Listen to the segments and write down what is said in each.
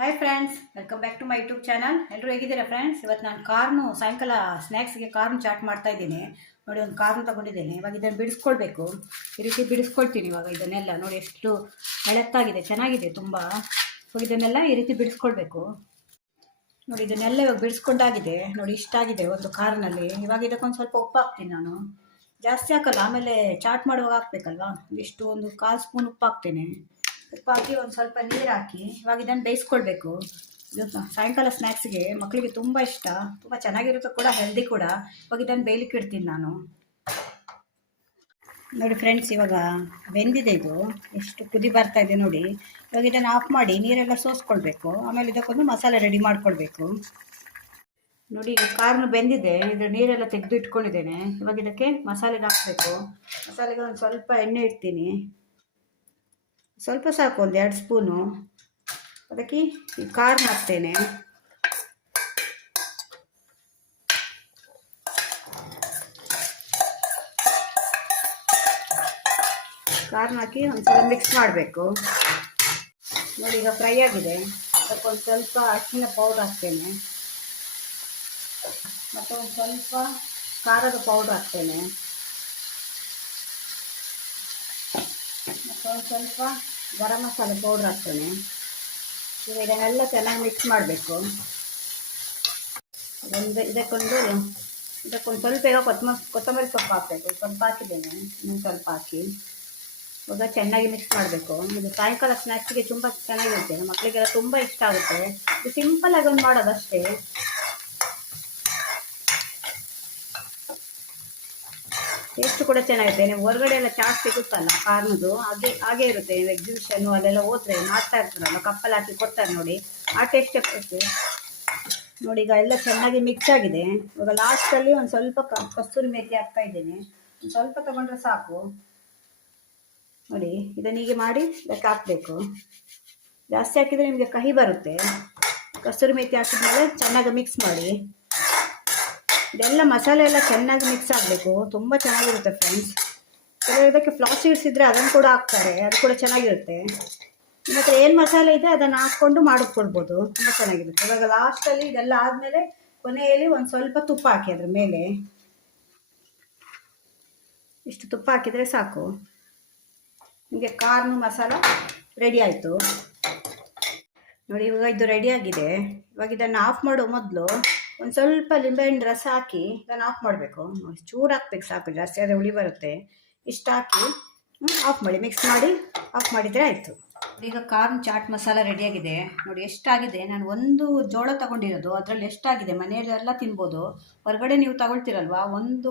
Hi friends, welcome back to my YouTube channel. ಎಲ್ಲರೂ ಹೇಗಿದ್ದೀರಾ friends? ಇವತ್ತು ನಾನು ಕಾರ್ನು ಸಾಯಂಕಾಲ ಸ್ನ್ಯಾಕ್ಸ್ಗೆ ಕಾರ್ನ್ ಚಾಟ್ ಮಾಡ್ತಾ ಇದ್ದೀನಿ. ನೋಡಿ, ಒಂದು ಕಾರ್ನ್ ತೊಗೊಂಡಿದ್ದೇನೆ. ಇವಾಗ ಇದನ್ನು ಬಿಡಿಸ್ಕೊಳ್ಬೇಕು. ಈ ರೀತಿ ಬಿಡಿಸ್ಕೊಳ್ತೀನಿ. ಇವಾಗ ಇದನ್ನೆಲ್ಲ ನೋಡಿ ಎಷ್ಟು ಹಳೆತ್ತಾಗಿದೆ, ಚೆನ್ನಾಗಿದೆ ತುಂಬ. ಇವಾಗ ಇದನ್ನೆಲ್ಲ ಈ ರೀತಿ ಬಿಡಿಸ್ಕೊಳ್ಬೇಕು. ನೋಡಿ, ಇದನ್ನೆಲ್ಲ ಇವಾಗ ಬಿಡಿಸ್ಕೊಂಡಾಗಿದೆ. ನೋಡಿ, ಇಷ್ಟಾಗಿದೆ ಒಂದು ಕಾರ್ನಲ್ಲಿ. ಇವಾಗ ಇದಕ್ಕೊಂದು ಸ್ವಲ್ಪ ಉಪ್ಪು ಹಾಕ್ತೀನಿ ನಾನು. ಜಾಸ್ತಿ ಹಾಕಲ್ಲ, ಆಮೇಲೆ ಚಾಟ್ ಮಾಡುವಾಗ ಹಾಕ್ಬೇಕಲ್ವಾ. ಇಷ್ಟು ಒಂದು 1/4 ಸ್ಪೂನ್ ಉಪ್ಪು ಹಾಕ್ತೇನೆ. ಉಪ್ಪು ಹಾಕಿ ಒಂದು ಸ್ವಲ್ಪ ನೀರು ಹಾಕಿ ಇವಾಗ ಇದನ್ನು ಬೇಯಿಸ್ಕೊಳ್ಬೇಕು. ಇದು ಸಾಯಂಕಾಲ ಸ್ನ್ಯಾಕ್ಸ್ಗೆ ಮಕ್ಕಳಿಗೆ ತುಂಬ ಇಷ್ಟ, ತುಂಬ ಚೆನ್ನಾಗಿರುತ್ತೆ ಕೂಡ, ಹೆಲ್ದಿ ಕೂಡ. ಇವಾಗ ಇದನ್ನು ಬೇಯಲಿಕ್ಕೆ ಇಡ್ತೀನಿ ನಾನು. ನೋಡಿ ಫ್ರೆಂಡ್ಸ್, ಇವಾಗ ಬೆಂದಿದೆ. ಇದು ಎಷ್ಟು ಕುದಿ ಬರ್ತಾ ಇದೆ ನೋಡಿ. ಇವಾಗ ಇದನ್ನು ಆಫ್ ಮಾಡಿ ನೀರೆಲ್ಲ ಸೋಸ್ಕೊಳ್ಬೇಕು. ಆಮೇಲೆ ಇದಕ್ಕೊಂದು ಮಸಾಲೆ ರೆಡಿ ಮಾಡ್ಕೊಳ್ಬೇಕು. ನೋಡಿ, ಈಗ ಕಾರ್ನು ಬೆಂದಿದೆ. ಇದ್ರ ನೀರೆಲ್ಲ ತೆಗೆದು ಇಟ್ಕೊಂಡಿದ್ದೇನೆ. ಇವಾಗ ಇದಕ್ಕೆ ಮಸಾಲೆಗೆ ಹಾಕಬೇಕು. ಮಸಾಲೆಗೆ ಒಂದು ಸ್ವಲ್ಪ ಎಣ್ಣೆ ಇಡ್ತೀನಿ. ಸ್ವಲ್ಪ ಸಾಕು, ಒಂದು 2 ಸ್ಪೂನು. ಅದಕ್ಕೆ ಈ ಕಾರ್ನ್ ಹಾಕ್ತೇನೆ. ಕಾರ್ನ್ ಹಾಕಿ ಒಂದು ಸಲ ಮಿಕ್ಸ್ ಮಾಡಬೇಕು. ನೋಡಿ, ಈಗ ಫ್ರೈ ಆಗಿದೆ. ಅದಕ್ಕೊಂದು ಸ್ವಲ್ಪ ಅರಿಶಿನ ಪೌಡ್ರ್ ಹಾಕ್ತೇನೆ. ಮತ್ತು ಒಂದು ಸ್ವಲ್ಪ ಖಾರದ ಪೌಡ್ರ್ ಹಾಕ್ತೇನೆ. ಮತ್ತು ಒಂದು ಸ್ವಲ್ಪ ಗರಂ ಮಸಾಲೆ ಪೌಡ್ರ್ ಹಾಕ್ತೇನೆ. ಈಗ ಇದನ್ನೆಲ್ಲ ಚೆನ್ನಾಗಿ ಮಿಕ್ಸ್ ಮಾಡಬೇಕು. ಇದಕ್ಕೊಂದು ಸ್ವಲ್ಪ ಈಗ ಕೊತ್ತಂಬರಿ ಸೊಪ್ಪು ಹಾಕಬೇಕು. ಸ್ವಲ್ಪ ಹಾಕಿದ್ದೇನೆ, ಇನ್ನೊಂದು ಸ್ವಲ್ಪ ಹಾಕಿ ಇವಾಗ ಚೆನ್ನಾಗಿ ಮಿಕ್ಸ್ ಮಾಡಬೇಕು. ಇದು ಸಾಯಂಕಾಲ ಸ್ನ್ಯಾಕ್ಸ್ಗೆ ತುಂಬ ಚೆನ್ನಾಗಿರುತ್ತೆ. ಮಕ್ಕಳಿಗೆಲ್ಲ ತುಂಬ ಇಷ್ಟ ಆಗುತ್ತೆ. ಇದು ಸಿಂಪಲ್ಲಾಗಿ ಒಂದು ಮಾಡೋದು ಅಷ್ಟೇ. ಟೇಸ್ಟ್ ಕೂಡ ಚೆನ್ನಾಗಿರುತ್ತೆ. ನೀವು ಹೊರಗಡೆ ಎಲ್ಲ ಚಾಟ್ ಸಿಗುತ್ತಲ್ಲ ಕಾರ್ನದು, ಹಾಗೆ ಇರುತ್ತೆ. ನೀವು ಎಕ್ಸಿಬಿಷನ್ನು ಅಲ್ಲೆಲ್ಲ ಹೋದ್ರೆ ಮಾಡ್ತಾ ಇರ್ತಾರಲ್ಲ, ಕಪ್ಪಲ್ಲಿ ಹಾಕಿ ಕೊಡ್ತಾರೆ ನೋಡಿ, ಆ ಟೇಸ್ಟೇ ಬರುತ್ತೆ. ನೋಡಿ, ಈಗ ಎಲ್ಲ ಚೆನ್ನಾಗಿ ಮಿಕ್ಸ್ ಆಗಿದೆ. ಇವಾಗ ಲಾಸ್ಟಲ್ಲಿ ಒಂದು ಸ್ವಲ್ಪ ಕಸ್ತೂರಿ ಮೇಥಿ ಹಾಕ್ತಾ ಇದ್ದೇನೆ. ಒಂದು ಸ್ವಲ್ಪ ತಗೊಂಡ್ರೆ ಸಾಕು. ನೋಡಿ, ಇದನ್ನ ಹೀಗೆ ಮಾಡಿ ಇದಕ್ಕೆ ಹಾಕಬೇಕು. ಜಾಸ್ತಿ ಹಾಕಿದರೆ ನಿಮಗೆ ಕಹಿ ಬರುತ್ತೆ. ಕಸ್ತೂರಿ ಮೇಥಿ ಹಾಕಿದ್ಮೇಲೆ ಚೆನ್ನಾಗಿ ಮಿಕ್ಸ್ ಮಾಡಿ. ಇದೆಲ್ಲ ಮಸಾಲೆ ಎಲ್ಲ ಚೆನ್ನಾಗಿ ಮಿಕ್ಸ್ ಆಗಬೇಕು. ತುಂಬ ಚೆನ್ನಾಗಿರುತ್ತೆ ಫ್ರೆಂಡ್ಸ್. ಕೆಲವು ಇದಕ್ಕೆ ಫ್ಲಾಕ್ಸ್ ಸೀಡ್ಸ್ ಇದ್ದರೆ ಅದನ್ನು ಕೂಡ ಹಾಕ್ತಾರೆ, ಅದು ಕೂಡ ಚೆನ್ನಾಗಿರುತ್ತೆ. ನಿಮ್ಮ ಹತ್ರ ಏನು ಮಸಾಲೆ ಇದೆ ಅದನ್ನು ಹಾಕ್ಕೊಂಡು ಮಾಡಿಕೊಳ್ಬೋದು, ತುಂಬ ಚೆನ್ನಾಗಿರುತ್ತೆ. ಇವಾಗ ಲಾಸ್ಟಲ್ಲಿ ಇದೆಲ್ಲ ಆದಮೇಲೆ ಕೊನೆಯಲ್ಲಿ ಒಂದು ಸ್ವಲ್ಪ ತುಪ್ಪ ಹಾಕಿ ಅದ್ರ ಮೇಲೆ. ಇಷ್ಟು ತುಪ್ಪ ಹಾಕಿದರೆ ಸಾಕು. ನಿಮಗೆ ಕಾರ್ನು ಮಸಾಲ ರೆಡಿ ಆಯಿತು. ನೋಡಿ, ಇವಾಗ ಇದು ರೆಡಿಯಾಗಿದೆ. ಇವಾಗ ಇದನ್ನು ಆಫ್ ಮಾಡೋ ಮೊದಲು ಒಂದು ಸ್ವಲ್ಪ ಲಿಂಬೆಹಣ್ಣು ರಸ ಹಾಕಿ ಇದನ್ನು ಆಫ್ ಮಾಡಬೇಕು. ಚೂರು ಹಾಕ್ಬೇಕು ಸಾಕು, ಜಾಸ್ತಿ ಆದರೆ ಹುಳಿ ಬರುತ್ತೆ. ಇಷ್ಟು ಹಾಕಿ ಆಫ್ ಮಾಡಿ, ಮಿಕ್ಸ್ ಮಾಡಿ ಆಫ್ ಮಾಡಿದರೆ ಆಯಿತು. ಈಗ ಕಾರ್ನ್ ಚಾಟ್ ಮಸಾಲ ರೆಡಿಯಾಗಿದೆ. ನೋಡಿ ಎಷ್ಟಾಗಿದೆ. ನಾನು ಒಂದು ಜೋಳ ತಗೊಂಡಿರೋದು, ಅದರಲ್ಲಿ ಎಷ್ಟಾಗಿದೆ. ಮನೆಯಲ್ಲಿ ಎಲ್ಲ ತಿನ್ಬೋದು. ಹೊರಗಡೆ ನೀವು ತಗೊಳ್ತೀರಲ್ವ, ಒಂದು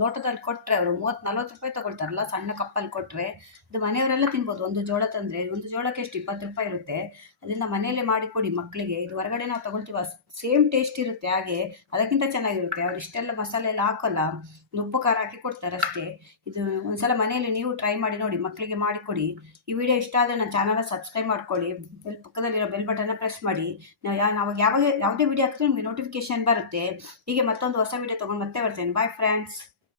ಲೋಟದಲ್ಲಿ ಕೊಟ್ಟರೆ ಅವರು 30-40 ರೂಪಾಯಿ ತಗೊಳ್ತಾರಲ್ಲ, ಸಣ್ಣ ಕಪ್ಪಲ್ಲಿ ಕೊಟ್ಟರೆ. ಇದು ಮನೆಯವರೆಲ್ಲ ತಿನ್ಬೋದು. ಒಂದು ಜೋಳ ತಂದರೆ ಒಂದು ಜೋಳಕ್ಕೆ ಎಷ್ಟು 20 ರೂಪಾಯಿ ಇರುತ್ತೆ. ಅದರಿಂದ ಮನೆಯಲ್ಲೇ ಮಾಡಿಕೊಡಿ ಮಕ್ಕಳಿಗೆ. ಇದು ಹೊರಗಡೆ ನಾವು ತಗೊಳ್ತೀವ, ಸೇಮ್ ಟೇಸ್ಟ್ ಇರುತ್ತೆ, ಹಾಗೆ ಅದಕ್ಕಿಂತ ಚೆನ್ನಾಗಿರುತ್ತೆ. ಅವ್ರು ಇಷ್ಟೆಲ್ಲ ಮಸಾಲೆ ಎಲ್ಲ ಹಾಕೋಲ್ಲ, ಉಪ್ಪು ಖಾರ ಹಾಕಿ ಕೊಡ್ತಾರೆ ಅಷ್ಟೇ. ಇದು ಒಂದ್ಸಲ ಮನೆಯಲ್ಲಿ ನೀವು ಟ್ರೈ ಮಾಡಿ ನೋಡಿ, ಮಕ್ಕಳಿಗೆ ಮಾಡಿಕೊಡಿ. ಈ ವಿಡಿಯೋ ಇಷ್ಟ ಆದರೆ ನನ್ನ ಚಾನಲ್ ಸಬ್ಸ್ಕ್ರೈಬ್ ಮಾಡ್ಕೊಳ್ಳಿ. ಪಕ್ಕದಲ್ಲಿರೋ ಬೆಲ್ ಬಟನ್ನ ಪ್ರೆಸ್ ಮಾಡಿ. ನಾವು ಯಾವುದೇ ವಿಡಿಯೋ ಹಾಕಿದ್ರೆ ನಿಮಗೆ ನೋಟಿಫಿಕೇಶನ್ ಬರುತ್ತೆ. ಹೀಗೆ ಮತ್ತೊಂದು ಹೊಸ ವಿಡಿಯೋ ತೊಗೊಂಡು ಮತ್ತೆ ಬರ್ತೇನೆ. Bye friends.